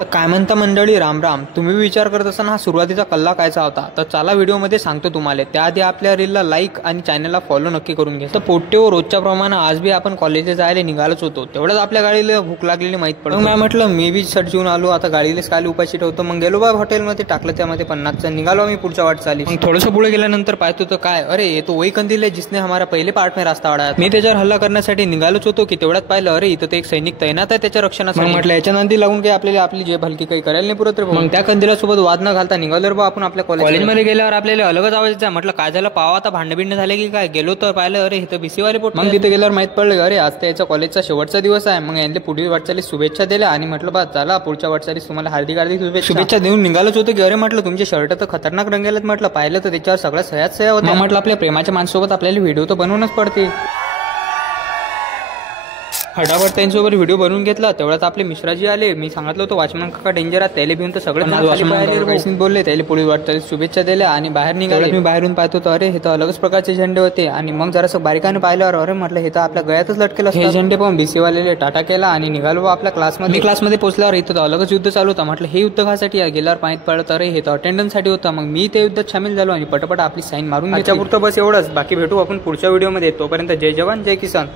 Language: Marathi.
तर काय म्हणता मंडळी, राम राम. तुम्ही विचार करत असताना हा सुरुवातीचा कल्ला कायचा होता, तर चला व्हिडिओमध्ये सांगतो तुम्हाला. त्याआधी आपल्या रीलला लाईक आणि चॅनलला फॉलो नक्की करून घ्या. तर पोट्टेवर रोजच्या प्रमाणे आज बी आपण कॉलेजला जायला निघालोच होतो. तेवढंच आपल्या गाडीला भूक लागलेली माहीत पडलं. मग म्हटलं मी बी शर्ट घेऊन आलो, आता गाडीलाच काय उपाशी ठेवतो. मग गेलो बा हॉटेलमध्ये, टाकलं त्यामध्ये 50चं, निघालो आम्ही पुढच्या वाटचाली. मग थोडंसं पुढे गेल्यानंतर पाहतो तर काय, अरे ये तो वही कंदील आहे जिसने हमारा पहिले पार्ट में रास्ता अडाया. मी त्याच्यावर हल्ला करण्यासाठी निघालोच होतो की तेवढ्यात पाहिलं, अरे इथं ते एक सैनिक तैनात आहे त्याच्या रक्षणासाठी. म्हटलं याच्या नंदी लागून काही आपल्याला आपली जे भलकी काही करायला नाही पुरत रे. मग त्या कंदिला सोबत वाद न घालता निघालो रे बा आपण आपल्या कॉलेजमध्ये. गेल्यावर आपल्याला अलगच आवाज येतो. म्हटलं काय झालं, पावा आता भांडबिंड झाले की काय. गेलो तर पाहिलं, अरे इथं बीसीवाले पोट. मग तिथे गेल्यावर माहित पडलं, अरे आज तर याचा कॉलेजचा शेवटचा दिवस आहे. मग यांनी पुढील वाटचाली शुभेच्छा दिल्या आणि म्हटलं बा चला पुढच्या वाटचाली तुम्हाला हार्दिक हार्दिक शुभेच्छा देऊन निघालोच होतो की अरे म्हटलं तुमचे शर्ट तर खतरनाक रंगेलात. म्हटलं पाहिलं तर त्याच्यावर सगळ्या सह्याच सह्या होत्या. म्हटलं आपल्या प्रेमाच्या माणसासोबत आपल्याला व्हिडिओ तर बनवूनच पडते. फटाफट त्यांच्यासोबत व्हिडिओ बनवून घेतला. तेवढ्यात आपले मिश्राजी आले. मी सांगितलं होतं वॉचमन काका डेंजर आहे, त्याला भिवून तर सगळं बोलले. त्याला पुढे वाटतं शुभेच्छा दिल्या आणि बाहेर निघाले. मी बाहेरून पाहतो तर अरे हे तर अलगच प्रकारचे झेंडे होते. आणि मग जरासं बारीकाने पाहिल्यावर अरे म्हटलं हे तर आपल्या गळ्यातच लटकेलं. हे झेंडे पाहून बीसीवाले टाटा केला आणि निघालो आपल्या क्लासमध्ये. क्लासमध्ये पोहोचल्यावर इथं अलगच युद्ध चालू होता. म्हटलं हे युद्ध खासाठी गेल्यावर माहित पडलं तर हे तर अटेंडन्ससाठी होतं. मग मी ते युद्धात सामील झालो आणि पटपट आपली साईन मारून घ्यायच्या पुरतं बस एवढंच. बाकी भेटू आपण पुढच्या व्हिडिओमध्ये. तोपर्यंत जय जवान जय किसान.